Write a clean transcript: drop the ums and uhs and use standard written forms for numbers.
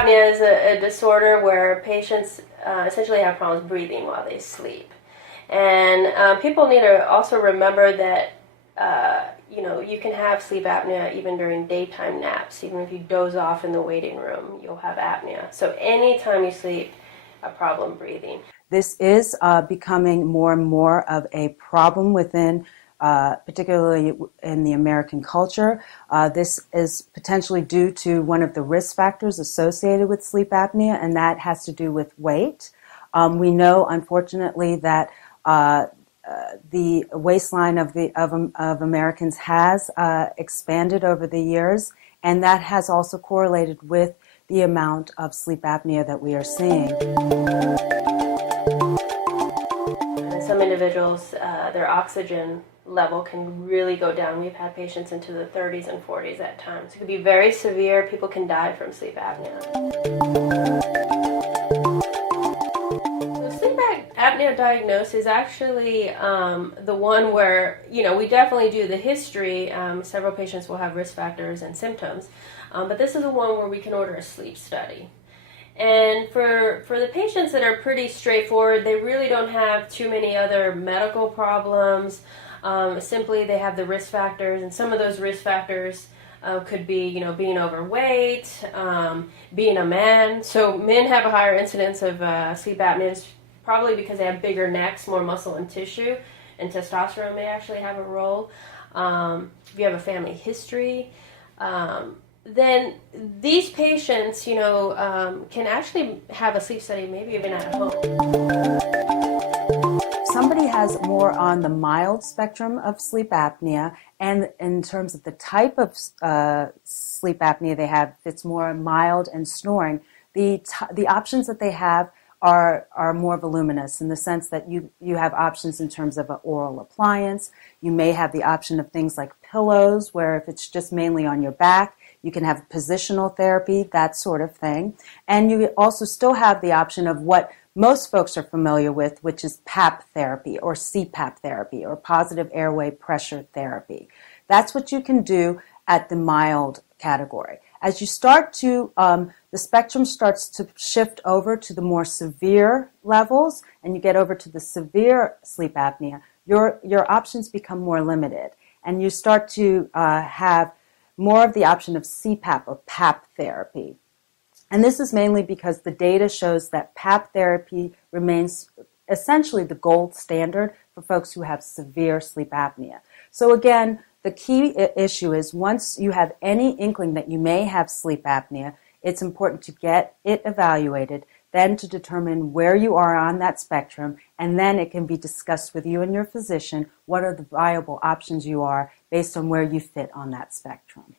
apnea is a disorder where patients essentially have problems breathing while they sleep. And people need to also remember that you can have sleep apnea even during daytime naps. Even if you doze off in the waiting room, you'll have apnea. So anytime you sleep, a problem breathing. This is becoming more and more of a problem within, particularly in the American culture. This is potentially due to one of the risk factors associated with sleep apnea, and that has to do with weight. We know, unfortunately, that the waistline of Americans has expanded over the years, and that has also correlated with the amount of sleep apnea that we are seeing. And some individuals, their oxygen level can really go down. We've had patients into the 30s and 40s at times. It could be very severe. People can die from sleep apnea. Apnea diagnosis is actually the one where, we definitely do the history. Several patients will have risk factors and symptoms, but this is the one where we can order a sleep study. And for the patients that are pretty straightforward, they really don't have too many other medical problems. Simply they have the risk factors, and some of those risk factors could be, being overweight, being a man. So men have a higher incidence of sleep apnea, probably because they have bigger necks, more muscle and tissue, and testosterone may actually have a role. If you have a family history, then these patients, can actually have a sleep study, maybe even at home. Somebody has more on the mild spectrum of sleep apnea, and in terms of the type of sleep apnea they have, if it's more mild and snoring, the options that they have are more voluminous in the sense that you have options in terms of an oral appliance. You may have the option of things like pillows, where if it's just mainly on your back, you can have positional therapy, that sort of thing. And you also still have the option of what most folks are familiar with, which is PAP therapy or CPAP therapy or positive airway pressure therapy. That's what you can do at the mild category. As you start to, the spectrum starts to shift over to the more severe levels, and you get over to the severe sleep apnea, your options become more limited, and you start to have more of the option of CPAP or PAP therapy. And this is mainly because the data shows that PAP therapy remains essentially the gold standard for folks who have severe sleep apnea. So again, the key issue is once you have any inkling that you may have sleep apnea, it's important to get it evaluated, then to determine where you are on that spectrum, and then it can be discussed with you and your physician what are the viable options you are based on where you fit on that spectrum.